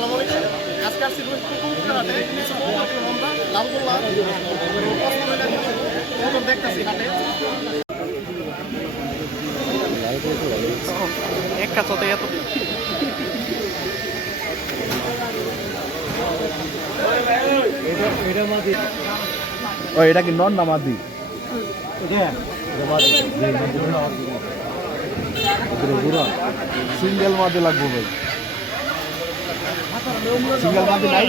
আসসালামু আলাইকুম। আজকে আসছি রূপপুর হাটে লালগোল্লা দেখতেছি হাটে এক কাছতে এত এটা কি নন না মাদি? সিঙ্গেল মাদি লাগবো ভাই। সিঙ্গেল মাদি নাই?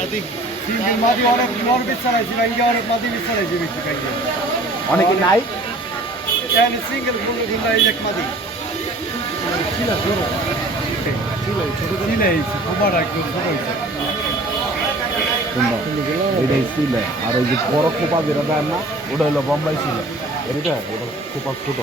সিঙ্গেল মাদি অনেক নর বিছানাইছি ভাই, অনেক মাদি বিছানাইছি বেশি ভাই। অনেকে নাই? এখানে সিঙ্গেল কোনো দিন নাই, এক মাদি ছিলা ছোট ছিলা হয়েছে, খোপাটা একদম ছোট হয়েছে। এটাই ছিল। আর ওই যে বড় খোপা যেটা দেয় না, ওটা হলো বোম্বাই ছিল। এটা ওটা খোপা ছোট।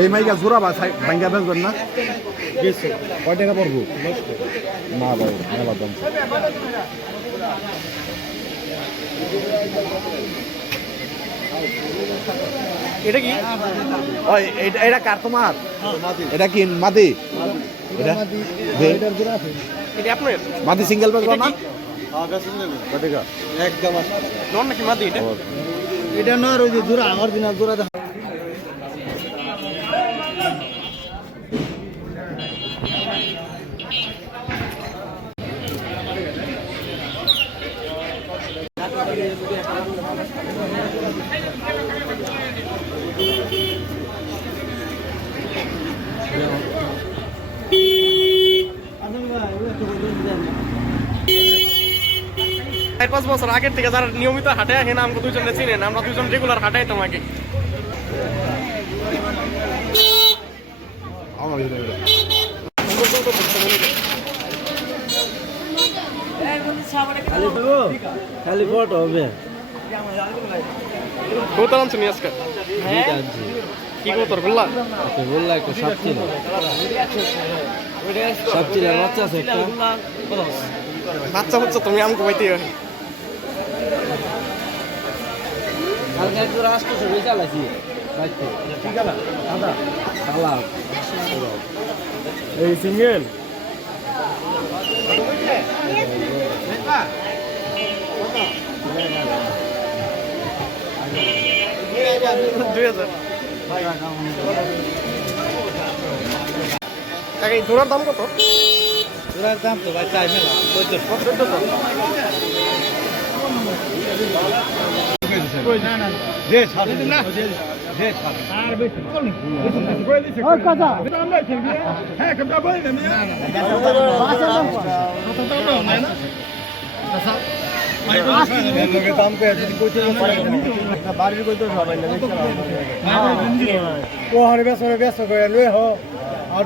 এই মাইকা জোড়া বা ভাঙ্গা বেচবেন না? কয় টাকা পড়বো? না ভাই, মেলা দাম। এটা কি? এটা কার তোমার? এটা কি মাদি? এটা আপনার মাদি সিঙ্গেল বেচবো না? একদম নন নাকি মাদি? এটা এটা নর, ওই যে জোড়া অরিজিনাল জোড়া দেখা। চার পাঁচ বছর আগের থেকে যারা নিয়মিত হাটে আসেন আমাকে দুজন চিনেন, আমরা দুজন রেগুলার হাটাই তোমাকে। খালি ফটো হবে। কৌতর আনছো নি আজকে? কি কৌতর গোল্লা? বললা একটা সাপ ছিল, সাপ ছিল বাচ্চা আছে একটা। বাচ্চা হচ্ছে তুমি আমাকে বইতে কালকে একটু রাস্তা ছবি চালাইছি বাইতে। কি কালা? সাদা কালা। এই সিঙ্গেল এই জোড়ার দাম কত? তোরার দাম তো ভাই চাই মেলা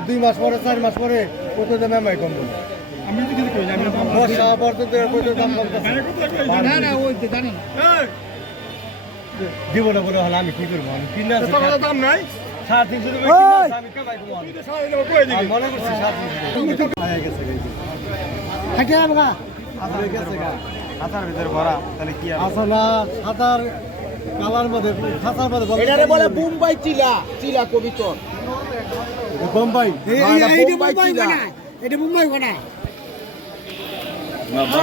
2 মাস পরে 4 মাস পরে কত দামে আমি কমবো। আমি তো কিছু কই না, আমি বর্ষা পর্যন্ত কত দাম কমতেছে না না ওই তো জানি জীবনে বড় হল আমি কি করব, আমি কিনা দাম নাই 350 টাকা কিনা আমি কামাই করব। আমি তো 6 কই দিবি মনে করছিস 750 তুমি তো হয়ে গেছে হাটে আমগা আসার গেছে গা হাতার ভিতরে ভরা, তাহলে কি আসলে হাতার কালার মধ্যে খাতার মধ্যে এটারে বলে বোম্বাই চিলা, চিলা কবিতর। বোম্বাই এইটা বোম্বাই না, এটা বোম্বাই কোনা।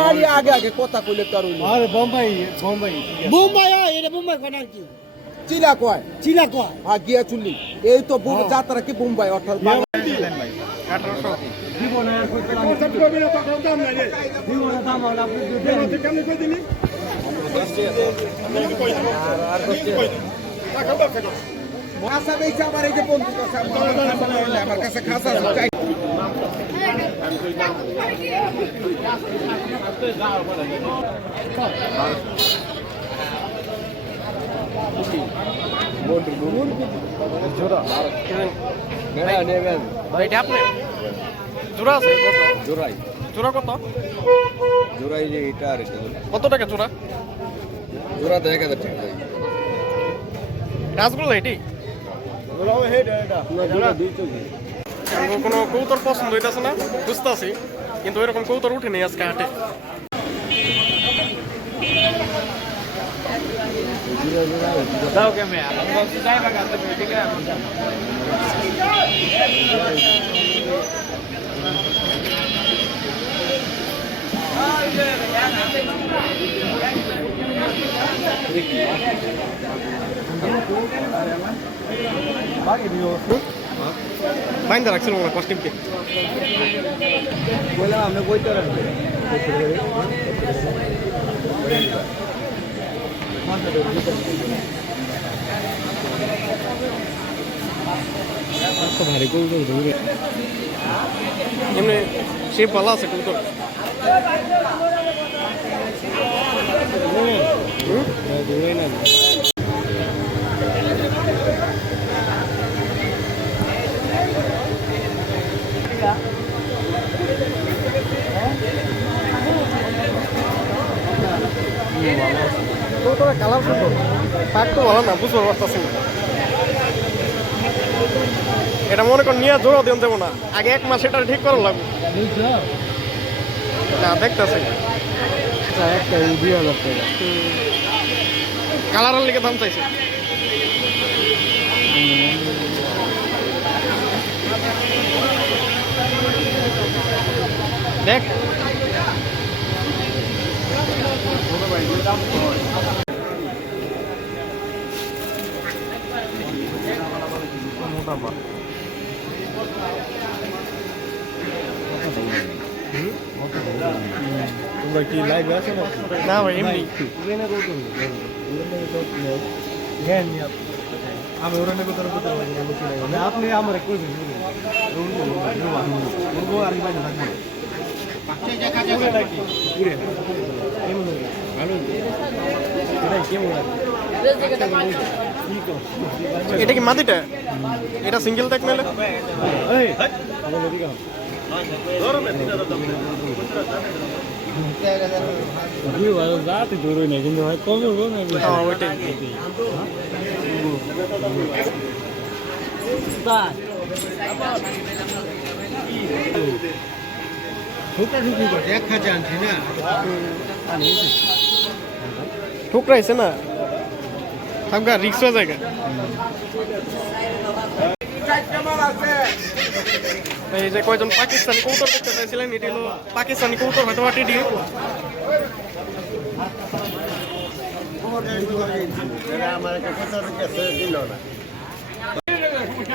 আরে আগে আগে কথা কইলে তো আর হইলো। আরে বোম্বাই বোম্বাই বোম্বাই এটা বোম্বাই কোনা কি চিলা কয়, চিলা কয়। আর গিয়া চুল্লি এই তো যাত্রা কি বোম্বাই অর্থাৎ জীবনে আর কইতে আমি সব কবি না টাকা দাম নাই রে, জীবনে দাম হলো আপনি দেন তো কেমনে কই দিলি আমি কই দিব আর কই টাকা দাম কত ভাষা বেচা আমার এই যে বন্ধু কাছে আমার কাছে খাসা চাই। এটা আপনি জোড়া আছে কত? জোড়াই জোড়া কত? জোড়াই যে এটা আর এটা কত টাকা জোড়া? জোড়া 1000 টাকা। রাসগোল্লা এটি বলাও হেড এটা না জোড়া 2 কেজি। কোনো কৌতর পছন্দ হইতেছে না, বুঝতে আছি কিন্তু ওইরকম কৌতর উঠেনি আজকে হাটে। বাইন্দা রাখছিল মনে হয় কস্টিমকে। বললাম আমরা কইতে রাখবো ভারী কৌতর ধরে এমনি শেপ ভালো আছে কৌতর। ধরে না কৌতরের কালার সুন্দর, পাক তো ভালো না, বুঝতে পারতেছি না। এটা মনে কর নিয়ে জোড়া দিন দেবো না, আগে 1 মাস এটা ঠিক করা লাগবে। না দেখতেছি একটা 2000 টাকা কালারের লিগে দাম চাইছে। দেখ তোমরা কি লাইভ আছো না? না ভাই এমনি আমি ওরা নেব তোর ভিতরে আপনি আমার করবেন আর ভাই রাখবো এটা কি মাটিটা? এটা সিঙ্গেল ট্যাগ মেলে দূর না কিন্তু হয় কম ওইটাই। ঠুকরাইছে না থাকা রিক্স হয়ে যায়। এই যে কয়জন পাকিস্তানি কৌতর দেখতে চাইছিলেন, এটি হলো পাকিস্তানি কৌতর, হয়তো টিডি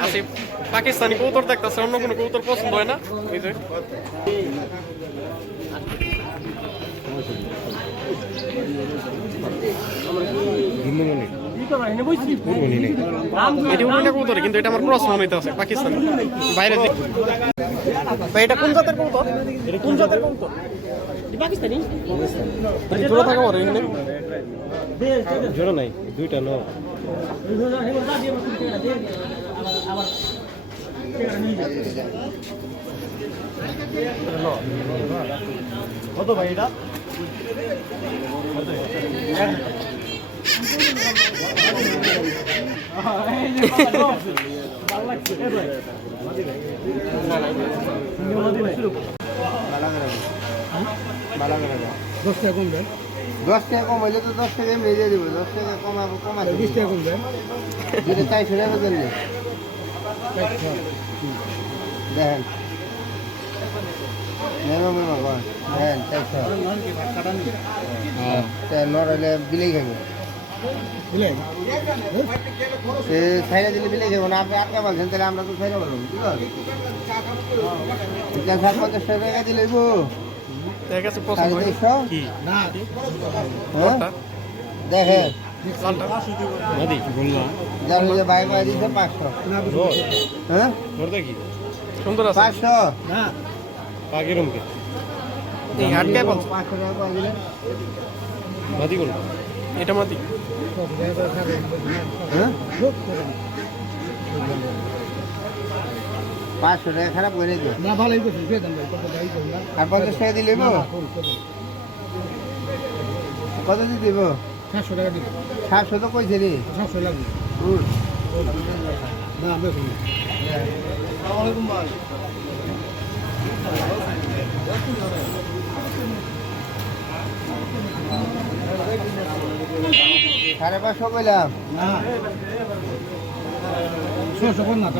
আসিফ পাকিস্তানি কৌতর দেখতেছে, অন্য কোনো কৌতর পছন্দ হয় না। এই যে এটি উল্টা কৌতর, কিন্তু এটা আমার ক্রস মনে হইতে আছে পাকিস্তানি বাইরে। এটা কোন জাতের কৌতর? এটা কোন জাতের কৌতর? পাকিস্তানি জোড়া থাকা পারে এখানে জোড়া নাই, দুইটা ন কত ভাই এটা? দশ টাকা কম দেন, 10 টাকা কম হইলে তো 10 টাকা এমনি দিয়ে দিব। 10 টাকা কমাবো, কমাবো 20 টাকা কম দেন, যেটা 400 টাকা দেন। দেখেন নেমে মেমা কর দেখেন 400 নর হইলে বিলেই খাবে, বুঝলেন? সে ছাইরা দিলে বিলেই খাবো না। আপনি আটকা বলছেন তাহলে আমরা তো ছাইরা বলবো, ঠিক আছে? 50 টাকা দিলে ঠিক আছে পছন্দ হয় কি না দেখেন নদী বললাম যার হইলে বাইক মারি দিচ্ছে 500। হ্যাঁ কি সুন্দর আছে 500 না পাগের রুমকে এই হাটকায় বল 500 টাকা করে দিলে মাটি কোন এটা মাটি হ্যাঁ 500 টাকা খারাপ করে দিও না ভালোই করছিস দে দেন ভাই কত ভাই কোন না আর 50 টাকা দিলে কত দিয়ে দিব? 700 টাকা দিন 700 তো কইছে রে 700 লাগবে না আমরা শুনি সাড়ে 500 কইলাম। না 600 কোন না তো